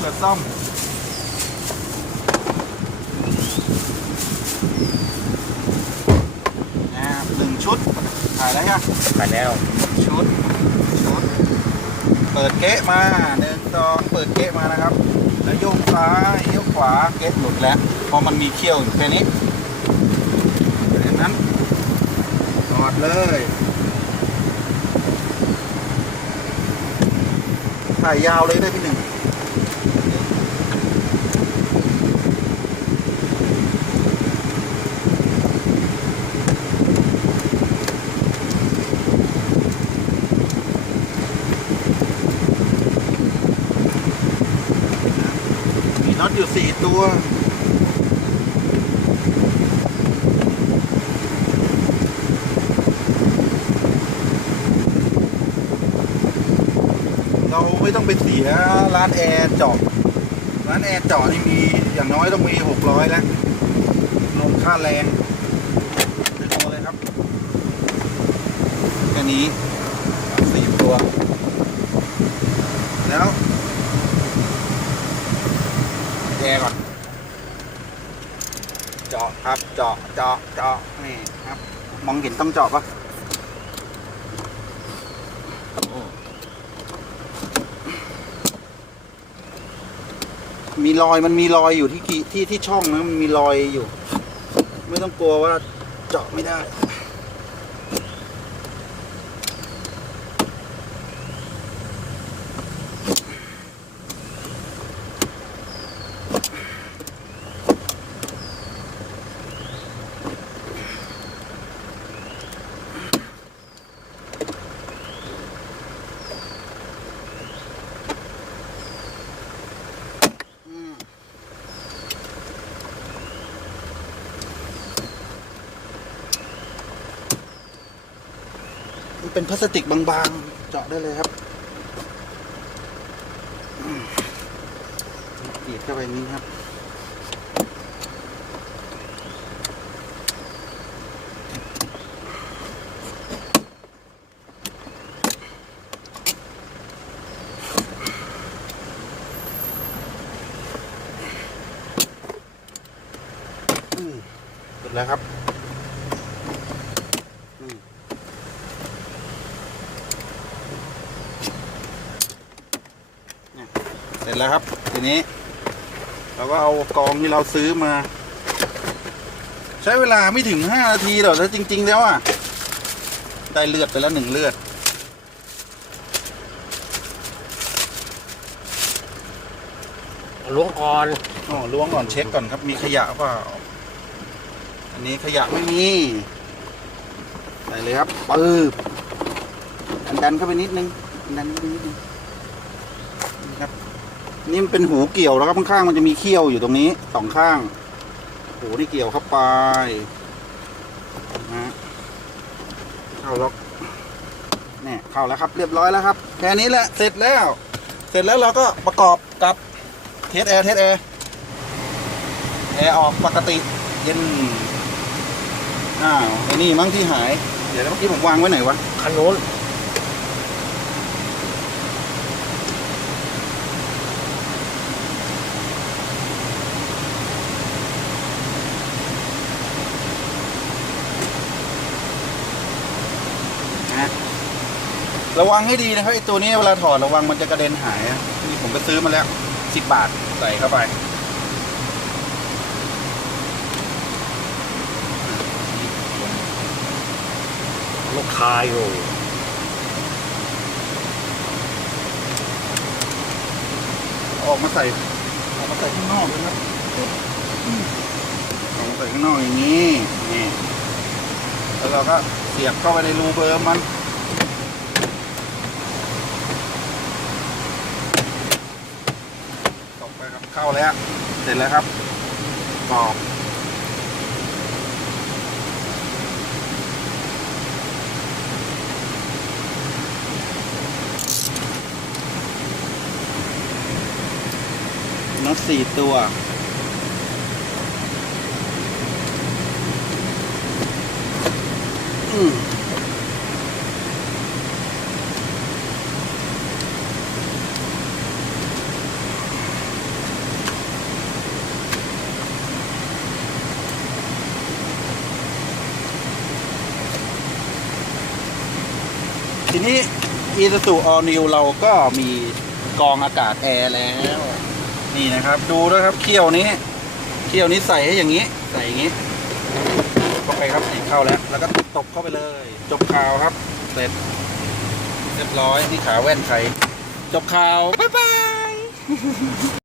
เปิดซ่อมนะครับหนึ่งชุดถ่ายแล้วยังไปแล้ว ชุด ชุด เปิดเก๊ะมาหนึ่งสองเปิดเก๊ะมานะครับ แล้วโยกซ้ายโยกขวาเก๊ะหลุดแล้วเพราะมันมีเขี้ยวอยู่แค่นี้ดังนั้นถอดเลยถ่ายยาวเลยได้พี่หนึ่ง มีน็อ ตัว เราไม่ต้องไปเสียร้านแอร์จาะร้านแอร์จาะนี่มีอย่างน้อยต้องมีหกร้อยแล้วรวมค่าแรงดึงเลยครับแค่นี้สี่ตัว แล้ว แอร์ ก่อน เจาะครับ เจาะ เจาะ เจาะ นี่ครับ มองเห็นต้องเจาะปะมีรอยมันมีรอยอยู่ที่กี่ที่ที่ช่องนะมันมีรอยอยู่ ไม่ต้องกลัวว่าเจาะไม่ได้ เป็นพลาสติกบางๆ เจาะได้เลยครับอืมกรีดเข้าไปนี้ครับ เสร็จแล้วครับเส ร็จแล้วครับ ทีนี้ เราก็เอากองที่เราซื้อมา ใช้เวลาไม่ถึงห้านาทีหรอกแล้วจริง ๆ แล้วอะ ได้เลือดไปแล้วหนึ่งเลือด ล้วงก่อนอ๋อล้วงก่อนเช็คก่อนครับ มีขยะเปล่า อันนี้ขยะไม่มีใส่เลยครับปืบอันดันเข้าไปนิดนึงอันดันเข้าไปนิดนึงนี่ครับ นี่มันเป็นหูเกี่ยวแล้วครับข้างๆมันจะมีเขี้ยวอยู่ตรงนี้สองข้าง หูนี่เกี่ยวเข้าไปนะเข้าล็อกเนี่ยเข้าแล้วครับเรียบร้อยแล้วครับ แค่นี้แหละเสร็จแล้ว เสร็จแล้วเราก็ประกอบกับเทสแอร์เทสแอร์แอร์ออกปกติเย็นอ้าวไอ้นี่มั้งที่หาย เดี๋ยวแล้เมื่อกี้ผมวางไว้ไหนวะคันนู้น ระวังให้ดีนะครับไอ้ตัวนี้เวลาถอดระวังมันจะกระเด็นหายอะนี่ผมไปซื้อมาแล้วสิบบาทใส่เข้าไปลูกคาอยู่เอาออกมาใส่ออกมาใส่ข้างนอกเลยครับอืมออกมาใส่ข้างนอกอย่างนี้นี่แล้วเราก็เสียบเข้าไปในรูเบอร์มันตกไปครับ เข้าแล้ว เสร็จแล้วครับกรอบน็อตสี่ตัวอืม ทีนี้ i s u z u All New เราก็มีกองอากาศแอร์แล้ว นี่นะครับ ดูด้วยครับเขี้ยวนี้เขี้ยวนี้ใส่ให้อย่างนี้ ใส่อย่างนี้เข้าไปครับนี่เข้าแล้ว แล้วก็ตบเข้าไปเลย จบข่าวครับ เสร็จ เรียบร้อยนี่ขาแว่นใครจบข่าว บ๊ายบาย